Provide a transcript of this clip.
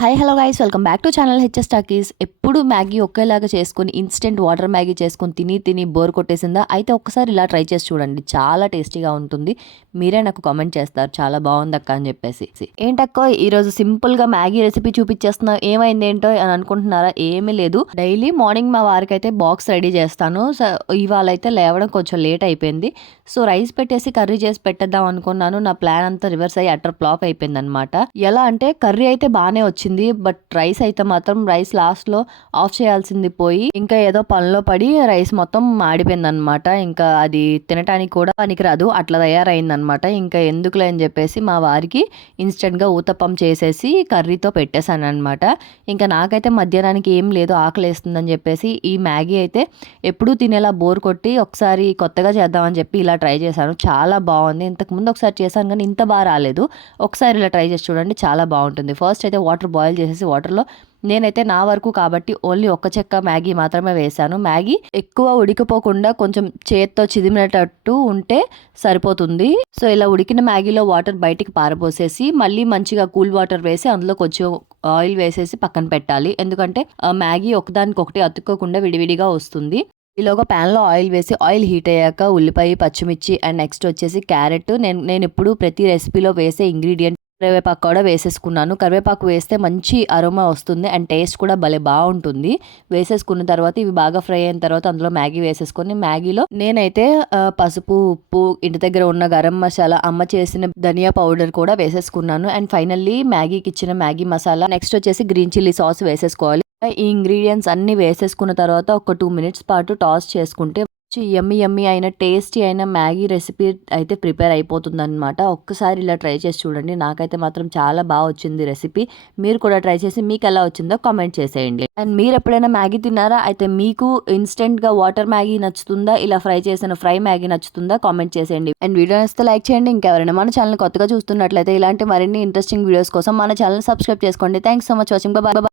Hi hello guys, welcome back to channel HS talkies. ఎప్పుడు Maggi ఒకేలాగా చేసుకొని instant water Maggi చేసుకొని తిని బోర్ కొట్టేసిందా? అయితే ఒక్కసారి ఇలా ట్రై చేసి చూడండి, చాలా టేస్టీగా ఉంటుంది. మీరే నాకు కామెంట్ చేస్తారు చాలా బాగుందక్క అని చెప్పేసి. ఏంటక్కో ఈరోజు సింపుల్గా మ్యాగీ రెసిపీ చూపించేస్తున్నావు, ఏమైంది ఏంటో అని అనుకుంటున్నారా? ఏమీ లేదు, డైలీ మార్నింగ్ మా వారికి అయితే బాక్స్ రెడీ చేస్తాను. ఇవాళ అయితే లేవడం కొంచెం లేట్ అయిపోయింది. సో రైస్ పెట్టేసి కర్రీ చేసి పెట్టేద్దాం అనుకున్నాను. నా ప్లాన్ అంతా రివర్స్ అయ్యి అటర్ ఫ్లాప్ అయిపోయింది అనమాట. ఎలా అంటే కర్రీ అయితే బాగానే వచ్చింది, బట్ రైస్ అయితే మాత్రం రైస్ లాస్ట్ లో ఆఫ్ చేయాల్సింది పోయి ఇంకా ఏదో పనిలో పడి రైస్ మొత్తం మాడిపోయింది అనమాట. ఇంకా అది తినటానికి కూడా పనికిరాదు, అట్లా తయారైంది అనమాట. ఇంకా ఎందుకులే అని చెప్పేసి మా వారికి ఇన్స్టెంట్ గా ఊతప్పం చేసేసి కర్రీతో పెట్టేశాను అనమాట. ఇంకా నాకైతే మధ్యాహ్నానికి ఏం లేదు, ఆకలి వేస్తుందని చెప్పేసి ఈ మ్యాగీ అయితే ఎప్పుడూ తినేలా బోర్ కొట్టి ఒకసారి కొత్తగా చేద్దామని చెప్పి ఇలా ట్రై చేశాను. చాలా బాగుంది. ఇంతకుముందు ఒకసారి చేశాను కానీ ఇంత బాగా రాలేదు. ఒకసారి ఇలా ట్రై చేసి చూడండి, చాలా బాగుంటుంది. ఫస్ట్ అయితే వాటర్ బాయిల్ చేసేసి వాటర్లో నేనైతే నా వరకు కాబట్టి ఓన్లీ ఒక్క చెక్క మ్యాగీ మాత్రమే వేశాను. మ్యాగీ ఎక్కువ ఉడికిపోకుండా కొంచెం చేత్తో చిదిమినట్టు ఉంటే సరిపోతుంది. సో ఇలా ఉడికిన మ్యాగీలో వాటర్ బయటికి పారబోసేసి మళ్ళీ మంచిగా కూల్ వాటర్ వేసి అందులో కొంచెం ఆయిల్ వేసేసి పక్కన పెట్టాలి. ఎందుకంటే మ్యాగీ ఒకదానికొకటి అతుక్కోకుండా విడివిడిగా వస్తుంది. ఈలోగా ప్యాన్లో ఆయిల్ వేసి ఆయిల్ హీట్ అయ్యాక ఉల్లిపాయ, పచ్చిమిర్చి అండ్ నెక్స్ట్ వచ్చేసి క్యారెట్. నేను ఇప్పుడు ప్రతి రెసిపీలో వేసే ఇంగ్రీడియంట్ కరివేపాకు కూడా వేసేసుకున్నాను. కరివేపాకు వేస్తే మంచి అరోమా వస్తుంది అండ్ టేస్ట్ కూడా భలే బాగుంటుంది. వేసేసుకున్న తర్వాత ఇవి బాగా ఫ్రై అయిన తర్వాత అందులో మ్యాగీ వేసేసుకొని మ్యాగీలో నేనైతే పసుపు, ఉప్పు, ఇంటి దగ్గర ఉన్న గరం మసాలా, అమ్మ చేసిన ధనియా పౌడర్ కూడా వేసేసుకున్నాను. అండ్ ఫైనల్లీ మ్యాగీకి ఇచ్చిన మ్యాగీ మసాలా, నెక్స్ట్ వచ్చేసి గ్రీన్ చిల్లీ సాస్ వేసేసుకోవాలి. ఈ ఇంగ్రీడియంట్స్ అన్ని వేసేసుకున్న తర్వాత ఒక 2 minutes పాటు టాస్ చేసుకుంటే యమ్మీ అయిన టేస్టీ అయిన మ్యాగీ రెసిపీ అయితే ప్రిపేర్ అయిపోతుంది అనమాట. ఒక్కసారి ఇలా ట్రై చేసి చూడండి, నాకైతే మాత్రం చాలా బాగా వచ్చింది రెసిపీ. మీరు కూడా ట్రై చేసి మీకు ఎలా వచ్చిందో కామెంట్ చేసేయండి. అండ్ మీరు ఎప్పుడైనా మ్యాగీ తిన్నారా? అయితే మీకు ఇన్స్టెంట్గా వాటర్ మ్యాగీ నచ్చుతుందా, ఇలా ఫ్రై చేసిన ఫ్రై మ్యాగీ నచ్చుతుందా? కామెంట్ చేసేయండి. అండ్ వీడియో నచ్చితే లైక్ చేయండి. ఇంకెవరైనా మన ఛానల్ కొత్తగా చూస్తున్నట్లయితే ఇలాంటి మరిన్ని ఇంట్రెస్టింగ్ వీడియోస్ కోసం మన ఛానల్ సబ్స్క్రైబ్ చేసుకోండి. Thanks so much watching. Bye.